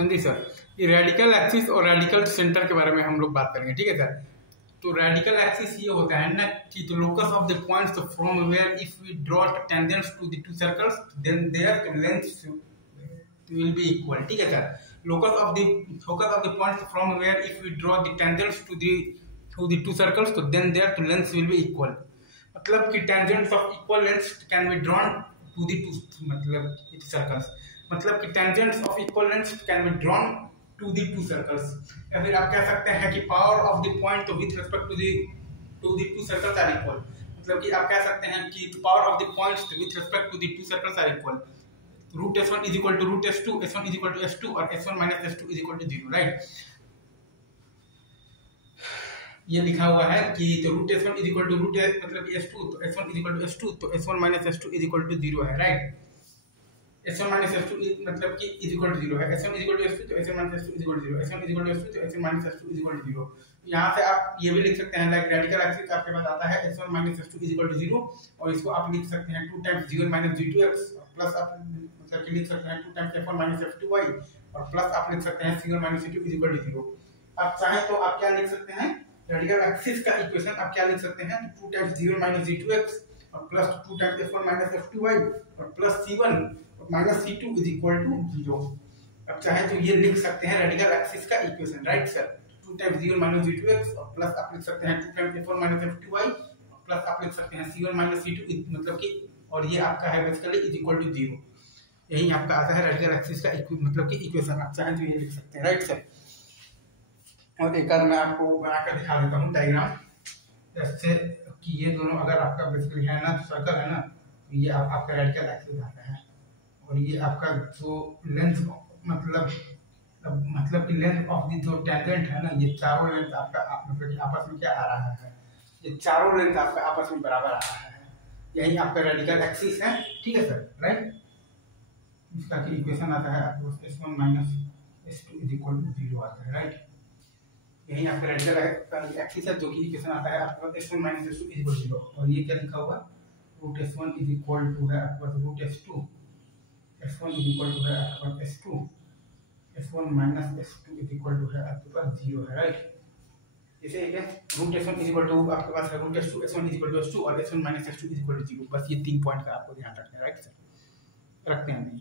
हाँ जी सर, ये radical axis और रेडिकल सेंटर के बारे में हम लोग बात करेंगे, ठीक है सर। तो रेडिकल एक्सिस ये होता है ना कि the locus of the points from where if we draw tangents to the two circles then their lengths will be equal, ठीक है sir. Locus of the points from where if we draw the tangents to the two circles तो then their lengths will be equal. मतलब कि tangents of equal lengths can be drawn to the two मतलब circles, मतलब कि tangents of equal lengths can be drawn to the two circles. या फिर आप कह सकते हैं कि power of the point with respect to the two circles are equal, मतलब कि आप कह सकते हैं कि power of the points with respect to the two circles are equal. Root s1 is equal to root s2, s1 is equal to s2 और s1 minus s2 is equal to 0, right. ये लिखा हुआ है कि तो root s1 is equal to root मतलब s2 तो s1 is equal to s2 तो s1 minus s2 is equal to 0 है, राइट। s1 माइनस s2 मतलब कि इज इक्वल टू 0 है, s1 is equal to s2 तो s1 minus s2 is equal to 0, s1 is equal to s2 तो s1 minus s2 is equal to 0। यहाँ से आप ये भी लिख सकते हैं लाइक रेडिकल एक्सिस आपके पास आता है s1 minus s2 is equal to 0 और इसको आप लिख सकते हैं 2 times g1 minus g2x plus आप मतलब कि लिख सकते हैं 2 टाइम्स f1 माइनस f2y और प्लस आप लिख सकते हैं c1 minus c2 is equal to 0। आप चाहें तो आप क्या लिख सकते हैं रेडिकल एक्सिस का इक्वेशन आप क्या लिख सकते हैं 2 टाइम्स g1 माइनस g2x और plus 2 times f1 minus f2y और plus c1 minus c2 is equal to 0। अब चाहे तो ये लिख सकते हैं रेडिकल एक्सिस का equation, right sir. 2 times g1 minus g2x और प्लस आप लिख सकते हैं 2 टाइम्स f1 माइनस f2y और प्लस आप लिख सकते हैं c1 माइनस c2 मतलब कि और ये आपका है बेसिकली इज इक्वल टू 0। यही आपका आता है रेडिकल एक्सिस का मतलब कि इक्वेशन। आप चाहे तो ये लिख सकते हैं, राइट सर। और एक बार मैं आपको बनाकर दिखा देता हूँ डायग्राम, जैसे कि ये दोनों अगर आपका बेसिकली है ना सर्कल है ना, तो ये आपका रेडिकल एक्सिस आता है और ये आपका जो लेंथ मतलब कि लेंथ ऑफ द जो टेंजेंट है ना, ये चारों लेंथ आपका मतलब कि आपस में क्या आ रहा है, ये चारों लेंथ आपका आपस में बराबर आ रहा है। यही आपका रेडिकल एक्सिस है, ठीक है सर, राइट। इसका कि इक्वेशन आता है आपके पास s1 minus s2 is equal to 0 आता है, राइट। यही आपका रेडिकल एक्सिस है जो कि इक्वेशन आता है आपके पास s1 minus s2 is equal to 0 और ये क्या लिखा हुआ root s1 is equal to है आपके पास root s2, s1 is equal to है आपके पास s2, s1 minus s2 is equal to है आपके पास 0 है, राइट। जैसे एक है root s1 is equal to आपके पास है root s2, s1 is equal to s2 और s1 minus s2 is equal to 0। बस ये 3 पॉइंट का आपको ध्यान रखना है, राइट सर। रखते हैं नहीं